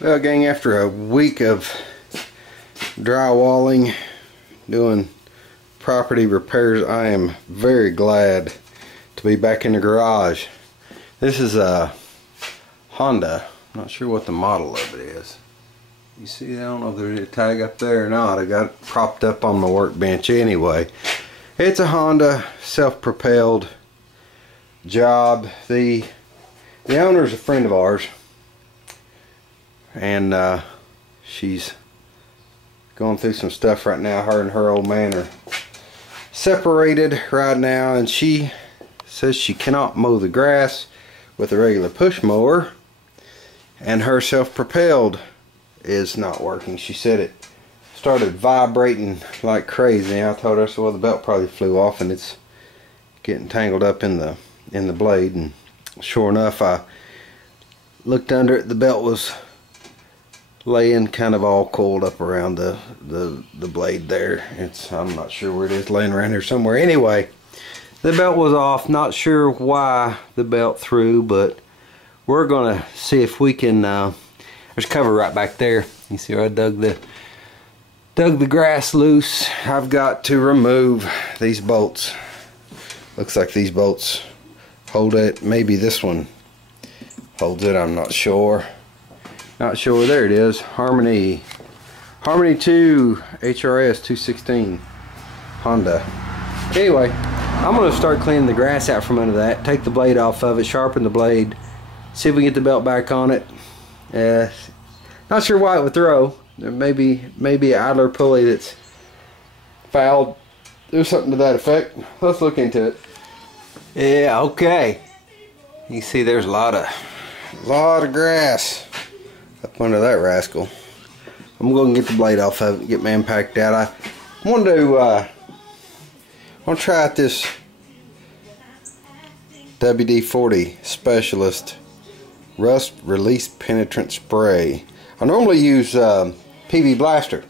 Well, gang, after a week of drywalling, doing property repairs, I am very glad to be back in the garage. This is a Honda. I'm not sure what the model of it is. You see, I don't know if there's a tag up there or not. I got it propped up on my workbench anyway. It's a Honda self-propelled job. The owner's a friend of ours, and she's going through some stuff right now. Her and her old man are separated right now, and she says she cannot mow the grass with a regular push mower, and her self-propelled is not working. She said it started vibrating like crazy. I told her, so well, the belt probably flew off and it's getting tangled up in the blade. And sure enough, I looked under it. The belt was laying kind of all coiled up around the blade there. I'm not sure where it is, laying around here somewhere. Anyway, the belt was off. Not sure why the belt threw, but we're gonna see if we can. There's cover right back there. You see where I dug the grass loose. I've got to remove these bolts. Looks like these bolts hold it. Maybe this one holds it. I'm not sure. Not sure. There it is. Harmony 2 HRS216 Honda. Anyway, I'm going to start cleaning the grass out from under that. Take the blade off of it. Sharpen the blade. See if we can get the belt back on it. Not sure why it would throw. There may be an idler pulley that's fouled. There's something to that effect. Let's look into it. Yeah, okay. You see, there's a lot of grass up under that rascal. I'm going to get the blade off of it, get my impact out. I want to try out this WD-40 Specialist Rust Release Penetrant Spray. I normally use PB Blaster,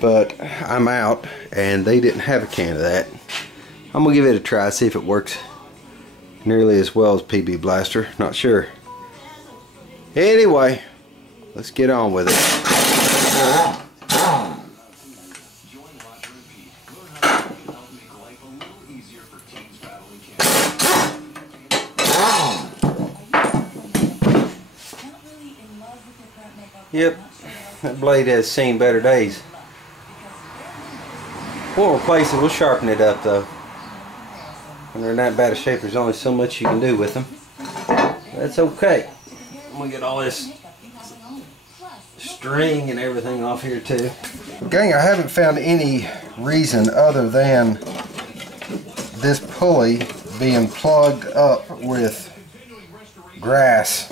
but I'm out and they didn't have a can of that. I'm gonna give it a try, see if it works nearly as well as PB Blaster. Not sure. Anyway, let's get on with it. Yep, that blade has seen better days. We'll replace it, we'll sharpen it up though. When they're in that bad a shape, there's only so much you can do with them. That's okay. I'm gonna get all this string and everything off here too. Gang, I haven't found any reason other than this pulley being plugged up with grass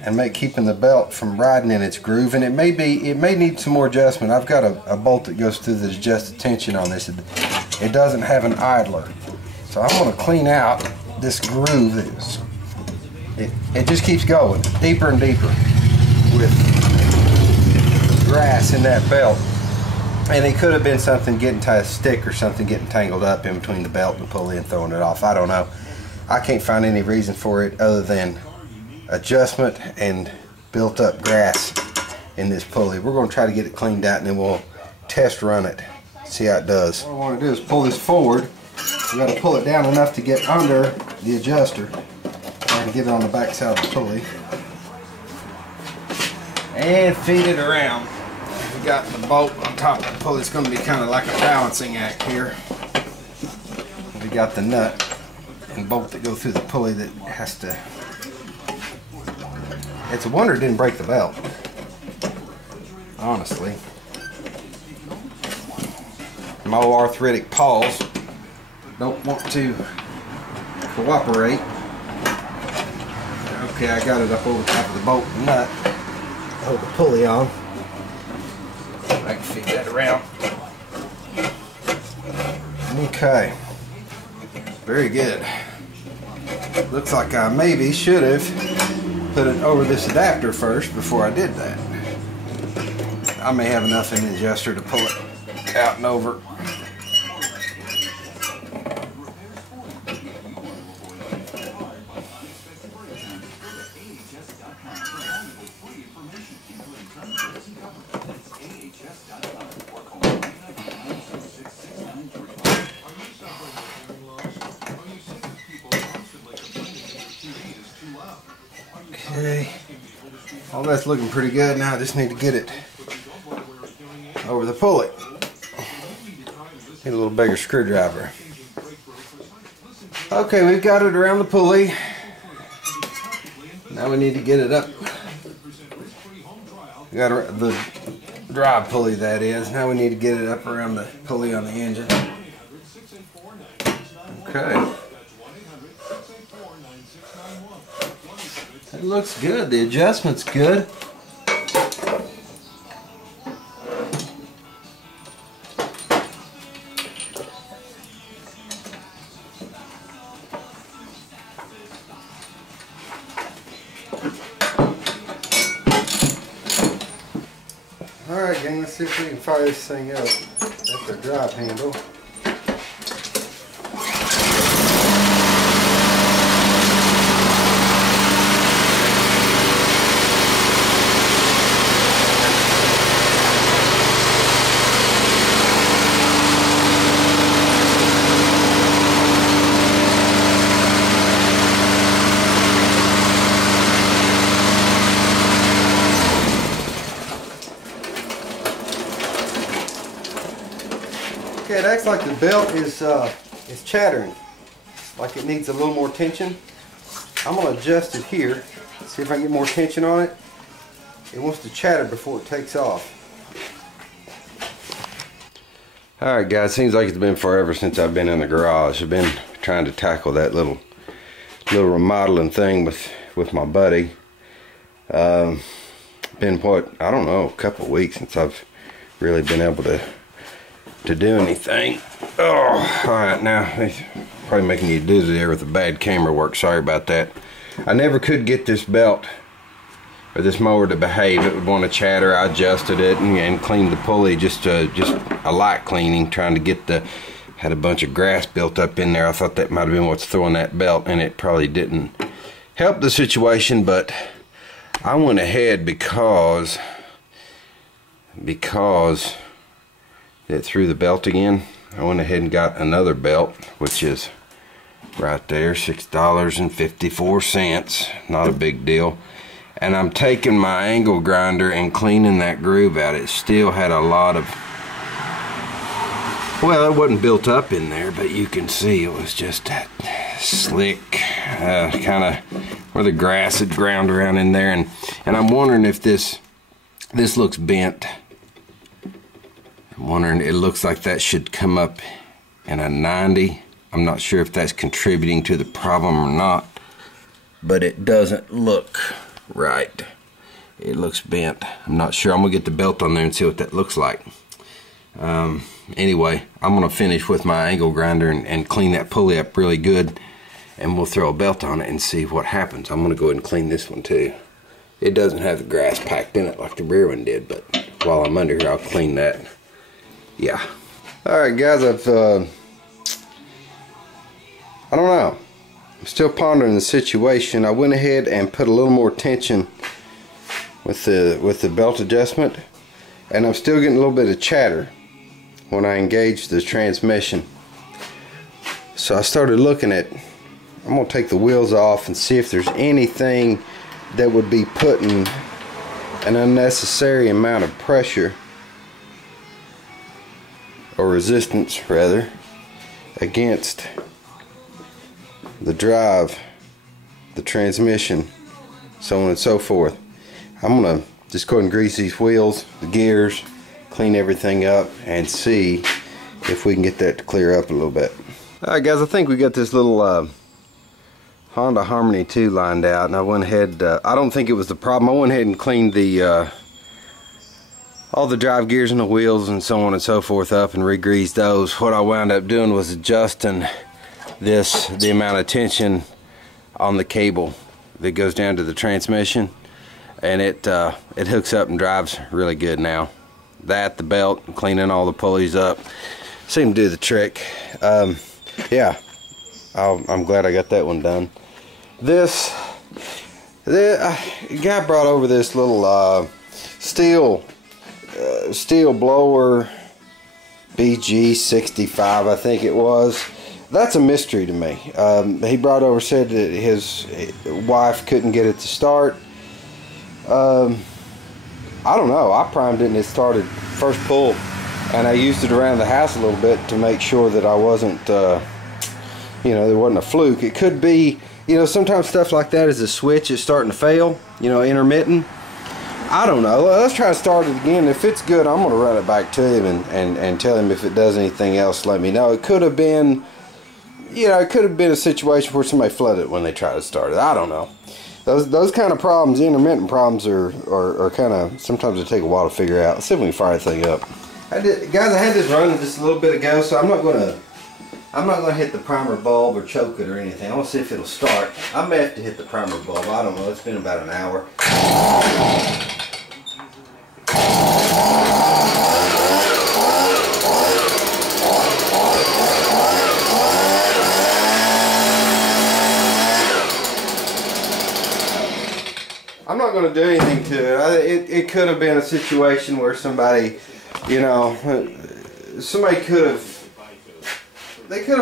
and keeping the belt from riding in its groove, and it may need some more adjustment. I've got a bolt that goes through that adjusts the tension on this. It doesn't have an idler, so I want to clean out this groove. It just keeps going deeper and deeper with grass in that belt, and it could have been something getting to a stick or something getting tangled up in between the belt and the pulley and throwing it off. I don't know. I can't find any reason for it other than adjustment and built up grass in this pulley. We're going to try to get it cleaned out and then we'll test run it, see how it does. What I want to do is pull this forward. We got to pull it down enough to get under the adjuster. I can get it on the back side of the pulley and feed it around. We got the bolt on top of the pulley. It's going to be kind of like a balancing act here. We got the nut and bolt that go through the pulley that has to. It's a wonder it didn't break the belt, honestly. My old arthritic paws don't want to cooperate. Okay, I got it up over top of the bolt and nut. Hold the pulley on. I can feed that around. Okay, very good. Looks like I maybe should have put it over this adapter first before I did that. I may have enough in the adjuster to pull it out and over. Okay, all that's looking pretty good. Now I just need to get it over the pulley. Need a little bigger screwdriver. Okay, we've got it around the pulley. Now we need to get it up. We got the drive pulley, that is. Now we need to get it up around the pulley on the engine. Okay. It looks good. The adjustment's good. Alright gang, let's see if we can fire this thing up. That's our drive handle. Okay, it acts like the belt is chattering, like it needs a little more tension. I'm going to adjust it here, see if I can get more tension on it. It wants to chatter before it takes off. Alright guys, seems like it's been forever since I've been in the garage. I've been trying to tackle that little remodeling thing with my buddy. Been what, I don't know, a couple of weeks since I've really been able to do anything. Oh, alright, now it's probably making you dizzy there with the bad camera work. Sorry about that. I never could get this belt or this mower to behave. It would want to chatter. I adjusted it and cleaned the pulley, just a light cleaning, trying to get had a bunch of grass built up in there. I thought that might have been what's throwing that belt, and it probably didn't help the situation, but I went ahead because it threw the belt again. I went ahead and got another belt, which is right there, $6.54. Not a big deal. And I'm taking my angle grinder and cleaning that groove out. It still had a lot of, well, it wasn't built up in there, but you can see it was just that slick, kind of where the grass had ground around in there. And I'm wondering if this looks bent. I'm wondering, it looks like that should come up in a 90. I'm not sure if that's contributing to the problem or not, but it doesn't look right. It looks bent. I'm not sure. I'm gonna get the belt on there and see what that looks like. Anyway, I'm gonna finish with my angle grinder and clean that pulley up really good, and we'll throw a belt on it and see what happens. I'm gonna go ahead and clean this one too. It doesn't have the grass packed in it like the rear one did, but while I'm under here, I'll clean that. Yeah. Alright guys, I don't know. I'm still pondering the situation. I went ahead and put a little more tension with the belt adjustment, and I'm still getting a little bit of chatter when I engage the transmission. So I started looking at, I'm going to take the wheels off and see if there's anything that would be putting an unnecessary amount of pressure or resistance rather against the drive, the transmission, so on and so forth. I'm gonna just go ahead and grease these wheels, the gears, clean everything up, and see if we can get that to clear up a little bit. Alright guys, I think we got this little Honda Harmony 2 lined out, and I went ahead, I don't think it was the problem. I went ahead and cleaned the all the drive gears and the wheels and so on and so forth up and re-greased those. What I wound up doing was adjusting the amount of tension on the cable that goes down to the transmission, and it hooks up and drives really good now. The belt, cleaning all the pulleys up, seemed to do the trick. Yeah, I'm glad I got that one done. This The guy brought over this little steel blower, BG65, I think it was. That's a mystery to me. He brought over, said that his wife couldn't get it to start. I don't know. I primed it and it started first pull, and I used it around the house a little bit to make sure that I wasn't, you know, there wasn't a fluke. It could be, you know, sometimes stuff like that is a switch. It's starting to fail, you know, intermittent. I don't know. Let's try to start it again. If it's good, I'm going to run it back to him and tell him if it does anything else, let me know. It could have been, you know, it could have been a situation where somebody flooded it when they tried to start it. I don't know. Those kind of problems, intermittent problems, are kind of, sometimes they take a while to figure out. Let's see if we can fire the thing up. Guys, I had this running just a little bit ago, so I'm not gonna hit the primer bulb or choke it or anything. I want to see if it'll start. I may have to hit the primer bulb. I don't know. It's been about an hour. I'm not going to do anything to it. It could have been a situation where somebody, you know, somebody could have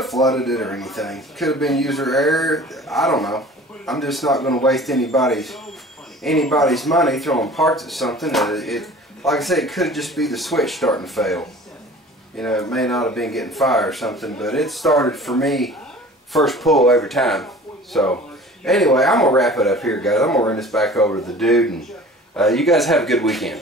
flooded it or anything. Could have been user error. I don't know. I'm just not going to waste anybody's money throwing parts at something. Like I said, it could just be the switch starting to fail. You know, it may not have been getting fire or something, but it started for me first pull every time. So anyway, I'm going to wrap it up here, guys. I'm going to run this back over to the dude, and you guys have a good weekend.